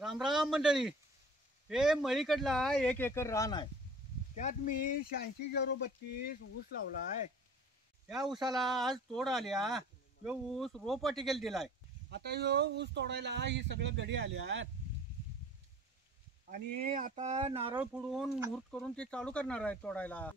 रामराम मंडळी, हे मळीकडला 1 एकर रान आहे. त्यात मी 86-032 ऊस लावलाय. या ऊसाला आज तोड आल्या. यो ऊस रोपवाटिकेला दिलाय. आता यो ऊस तोडायला ही सगळं गडी आल्यात आणि आता नारळ फोडून मुहूर्त करून ते चालू करणार आहे तोडायला.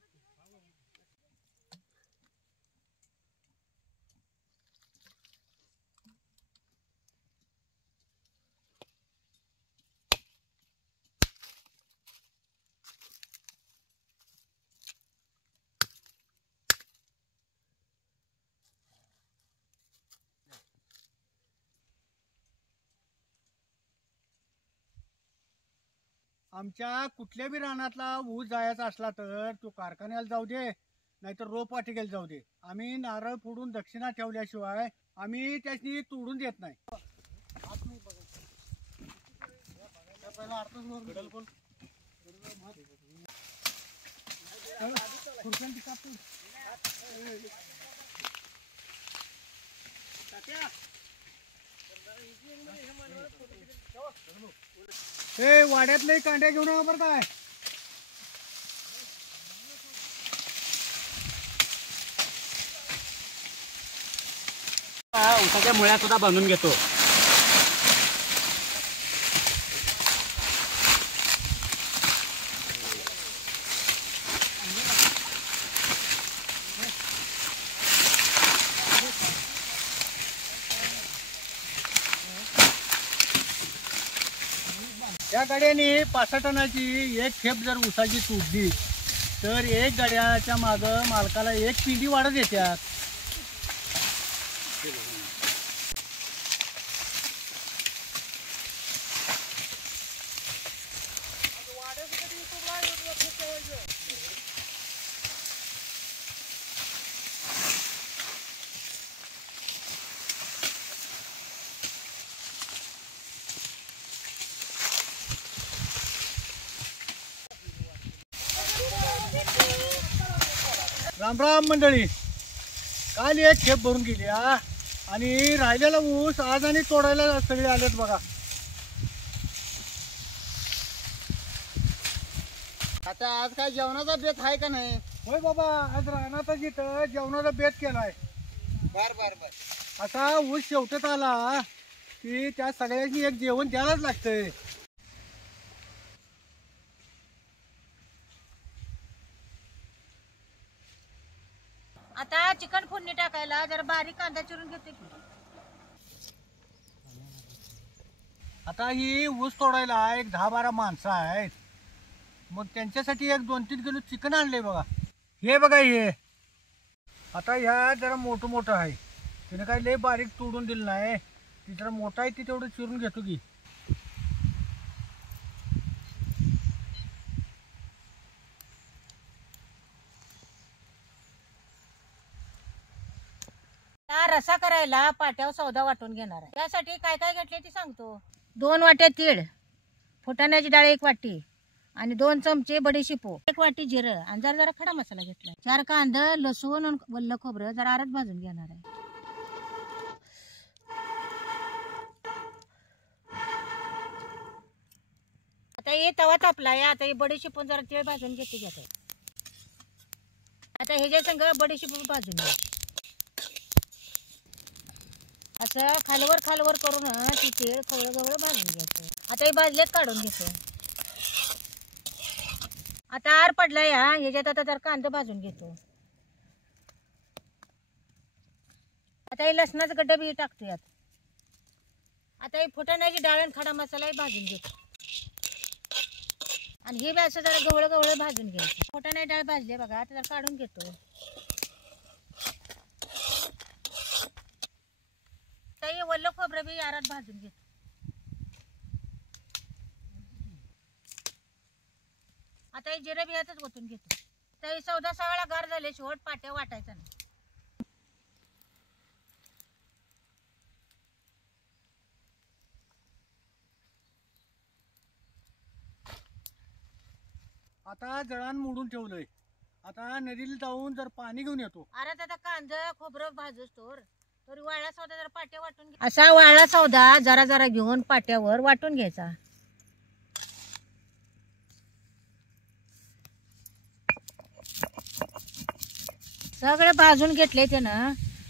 आमच्या कुठल्या बी रानातला ऊस जायचा असला तर तो कारखान्याला जाऊ दे नाहीतर रोपवाटिकेला जाऊ दे, आम्ही नारळ फोडून दक्षिणा ठेवल्याशिवाय आम्ही त्याची तोडून देत नाही. हे वाड्यातले कांड्या घेऊन या बरं काय. उसाच्या मुळ्या सुद्धा बांधून घेतो. या गाड्याने 5 टनाची एक खेप जर ऊसाची तुटली तर एक गाड्याच्या मागं मालकाला 1 पिंडी वाढत येतात. रामराम मंडळी, काल एक खेप भरून गेली आणि राहिलेला ऊस आज आणि तोडायला सगळे आलेत बघा. आता आज काय जेवणाचा बेत आहे का नाही? होय बाबा, आज रानातच इथं जेवणाचा बेत केलाय. बर बर बर. आता ऊस शेवटत आला की त्या सगळ्यांनी एक जेवण द्यायलाच लागतंय. आता चिकन फोडणी टाकायला जरा बारीक कांदा चिरून घेते. आता ही ऊस तोडायला एक 10-12 माणसं आहेत. मग त्यांच्यासाठी एक 2-3 किलो चिकन आणले बघा. हे बघा हे. आता ह्या जरा मोठं आहे. तिने काही लय बारीक तोडून दिलं नाही. ती जरा मोठा आहे ती तेवढं चिरून घेतो की. रसा करायला पाट्यावर सौदा वाटून घेणार आहे. त्यासाठी काय काय घेतले ते सांगतो. 2 वाट्या तीळ, फुटाण्याची डाळ 1 वाटी आणि 2 चमचे बडीशेपो, 1 वाटी जिरं आणि जरा जरा खडा मसाला घेतला. 4 कांदा, लसूण आणि वल्ल खोबरं जरा आरत भाजून घेणार आहे. आता हे तवा तापला आहे. आता हे बडीशेपून जरा तीळ भाजून घेते. आता ह्याच्या संग बडीशेपू भाजून घ्यायची. असं खालवर करून ती तीळ खवळं भाजून घ्यायचं. आता हे भाजलेत काढून घेतो. आता आर पडला ह्याच्यात आता जर कांदा भाजून घेतो. आता हे लसणाचं गड्डा बी टाकतो यात. आता हे फुटाण्याची डाळ आणि खडा मसाला भाजून घेतो आणि हे बी असं जरा गवळं भाजून घ्यायचं. फुटाण्याची डाळ भाजली बघा. आता जरा काढून घेतो. वल्ल खोबरं बी आरात भाजून घेतो. आता हे जिरे बी यातच ओतून घेतो. तर सौदा सगळा गार झाले शेवट पाट्या वाटायचा नाही. आता जळान मोडून ठेवलंय. आता नदीला जाऊन जर पाणी घेऊन येतो. अरे आता कांदा खोबरं भाजूस तर वाळा सौदा जरा पाट्या वाटून असा वाळा सौदा जरा जरा घेऊन पाट्यावर वाटून घ्यायचा. सगळं भाजून घेतले ते ना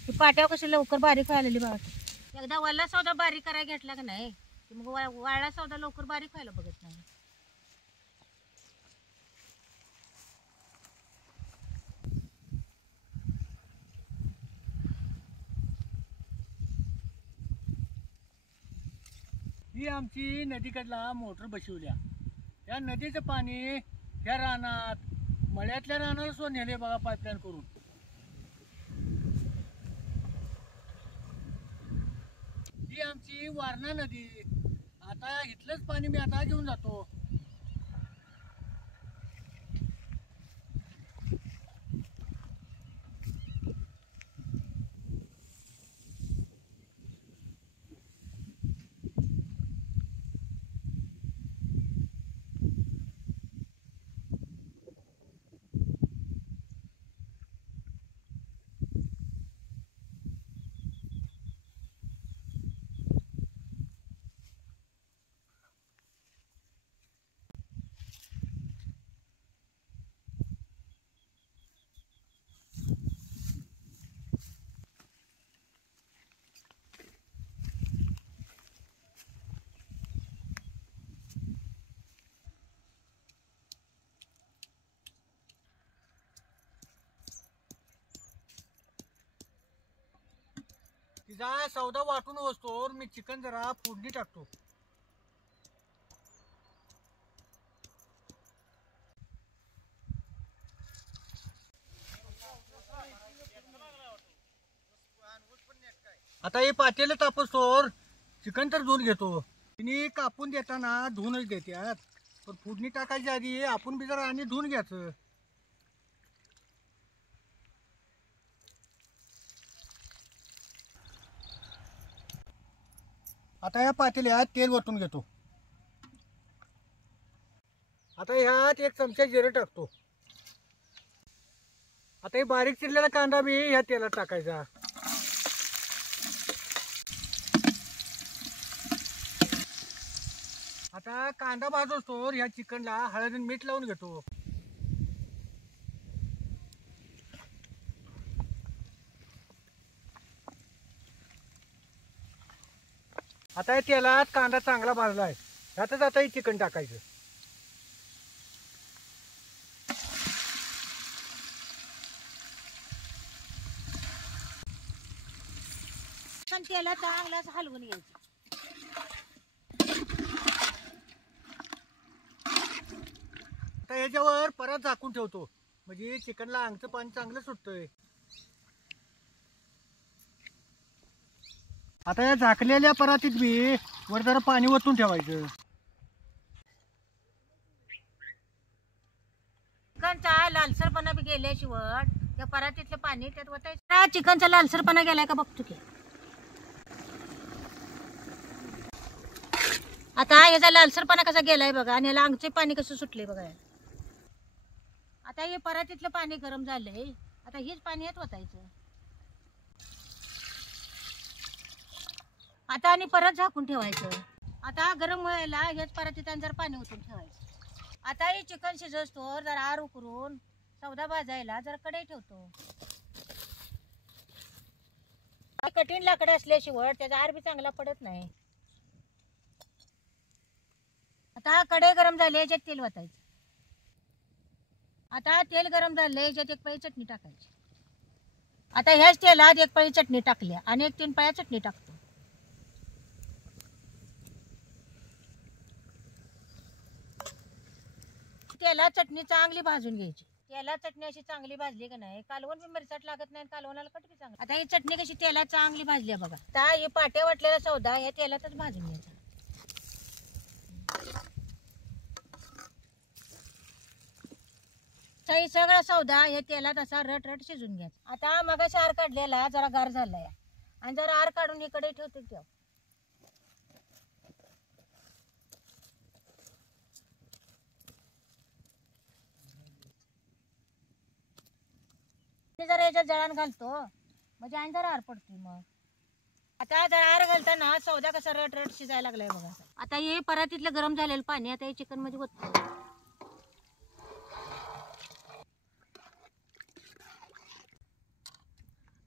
ती पाट्यावर कशी लवकर बारीक व्हायला बघा. एकदा वल्ला सौदा बारीक करायला घेतला का नाही की मग वाळला सौदा लवकर बारीक व्हायला बघत नाही. ही आमची नदीकडला मोटर बसवल्या. या नदीचं पाणी या रानात मळ्यातल्या रानाला सो नेले बघा पाईपलाईन करून. ही आमची वारणा नदी. आता इथलंच पाणी मी आता घेऊन जातो. तिचा सौदा वाटून वस्तोवर मी चिकन जरा फोडणी टाकतो. आता हे पातेलं तापसतोवर चिकन तर धुवून घेतो. तिने कापून देताना धुवूनच देतात, पण फोडणी टाकायच्या आधी आपण बी जरा आणि धुवून घ्यायचं. आता या पातेल्यात तेल वतून घेतो. आता ह्यात एक चमचा जिरं टाकतो. आता हे बारीक चिरलेला कांदा बी ह्या तेलात टाकायचा. आता कांदा भाजतो ह्या चिकनला हळद आणि मीठ लावून घेतो. आता या तेलात कांदा चांगला भाजला आहे. ह्यातच आता हे चिकन टाकायचं. पण त्याला चांगला हलवून घ्यायचं. आता याच्यावर परत झाकून ठेवतो, म्हणजे चिकनला अंगचं पाणी चांगलं सुटतंय. आता या झाकलेल्या परातीत बी वर जरा पाणी वतून ठेवायचं. चिकनचा लालसरपणा बी गेल्याशिवाय त्या परातीतलं पाणी त्यात वतायचं. चिकनचा लालसरपणा गेलाय का बघतो की. आता याचा लालसरपणा कसा गेलाय बघा, आणि याला अंगचे पाणी कसं सुटले बघा. आता हे परातीतलं पाणी गरम झालंय. आता हेच पाणी यात वतायचं. आता आणि परत झाकून ठेवायचं. आता गरम व्हायला हेच परातीत जरा पाणी ओतून ठेवायचं. आता हे चिकन शिजवतो जरा आर उकरून सौदा भाजायला जरा कढई ठेवतो. कठीण लाकड असल्याशिवाय त्याचा आर बी चांगला पडत नाही. आता कढई गरम झाली, याच्यात तेल वतायचं. आता तेल गरम झाले, याच्यात एक पळी चटणी टाकायची. आता ह्याच तेलात एक पळी चटणी टाकल्या आणि एक 3 पळ्या चटणी टाकतो. तेलात चटणी चांगली भाजून घ्यायची. तेलात चटणी अशी चांगली भाजली का नाही, कालवण बी मिरचट लागत नाही, कालवणाला कट बी चांगलं. आता ही चटणी कशी तेलात चांगली भाजली आहे बघा. आता हे पाट्या वाटलेला सौदा या तेलातच भाजून घ्यायचा. सगळा सौदा या तेलात असा रट रट शिजून घ्यायचा. आता मगाशी आर काढलेला जरा गार झालाय आणि जरा आर काढून इकडे ठेवते. जरा याच्यात जळण घालतो म्हणजे आणि जरा आर पडतोय. मग आता जरा आर घालताना सौदा कसा रट रट शिजायला लागलाय बघा. आता हे परातीतलं गरम झालेलं पाणी आता हे चिकन मध्ये ओततो.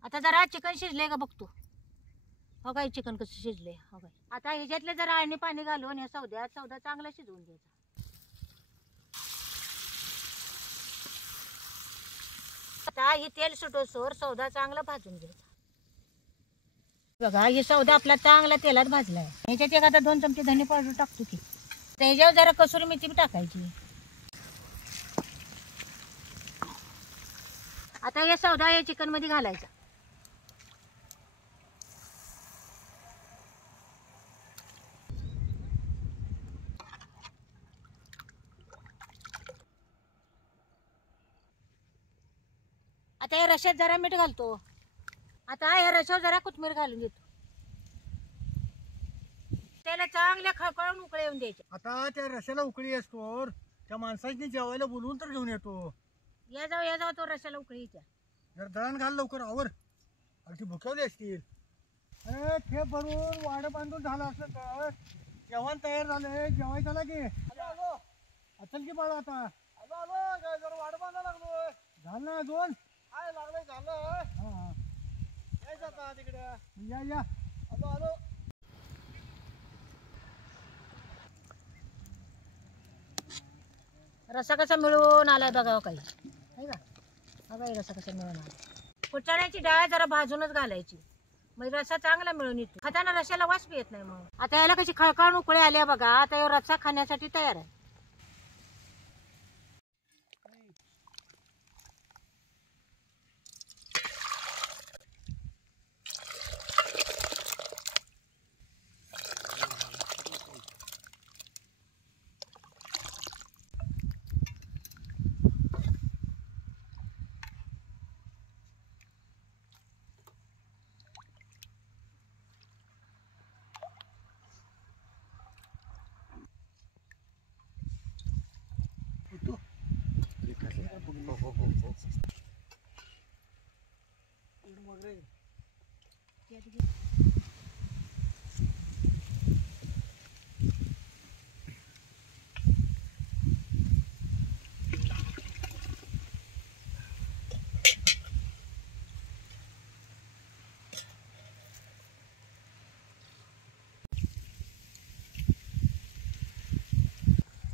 आता जरा चिकन शिजले का बघतो. हो काय चिकन कसं शिजले. हो काय आता ह्याच्यातले जरा आणि पाणी घालून या सौदा चांगला शिजवून द्यायचा. आता ही तेल सुटोसोर सौदा चांगला भाजून घ्यायचा. बघा ही सौदा आपला चांगला तेलात भाजलाय. ह्याच्यात एक आता 2 चमचे धने पावडर टाकतो की. त्याच्यावर जरा कसुरी मेथी टाकायची. आता हे सौदा या चिकन मध्ये घालायचा. आता या रश्यात जरा मीठ घालतो. आता या रश्यावर जरा कोथिंबीर घालून घेतो. त्याला चांगल्या खळखळून उकळे येऊन द्यायचे. आता त्या रश्याला उकळी असतो त्या माणसाची जेवायला बोलवून तर घेऊन येतो. या जाऊ तो रश्याला उकळी येत्या. जर दळण घाल लवकर आवर. अगदी भुकवले असतील. अरे खेप भरून वाडं बांधून झालं असलं तर जेवण तयार झालंय. जेवायचं झालं की अचल की बाळा आता आलो जरा वाडं बांधा लागलोय. झालं ना अजून काय लागलंय झालं. हा यायचं आता तिकडे या आलो. रस्सा कसा मिळून आलाय बघा काही आहे का. बघा रस्सा कसा मिळून आला. फुटाण्याची डाळ जरा भाजूनच घालायची म्हणजे रस्सा चांगला मिळून येतो. खाताना रश्याला वास बी येत नाही. मग आता याला कशी खळखळून उकळी आल्या बघा. आता या रस्सा खाण्यासाठी तयार आहे.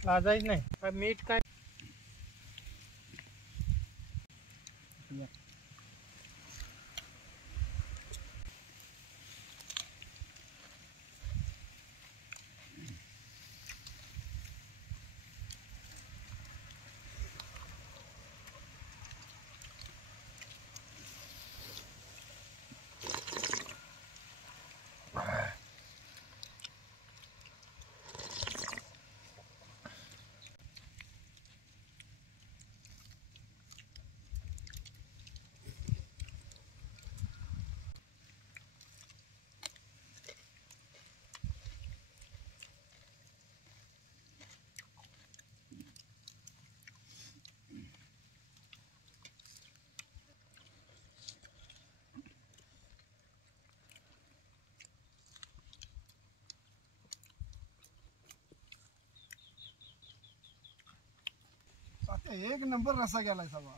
लाजायच नाही. मीठ काय एक नंबर रस्सा गेलाय सगळा.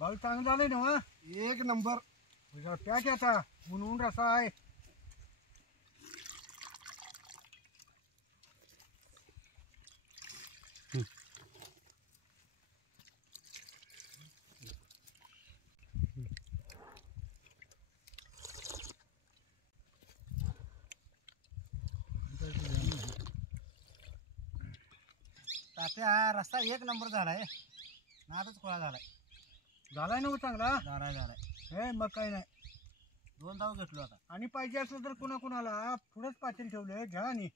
भाऊ चांगलं झालंय ना. एक नंबर. प्या की आता म्हणून रसा आहे. तात्या रस्ता एक नंबर झालाय. नादच खोळा झालाय. झालाय ना चांगला. झालाय. हे मग काही नाही. 2 धाव घेतलो आता. आणि पाहिजे असलं तर कुणाला पुढंच पातेल ठेवलंय घ्या आणि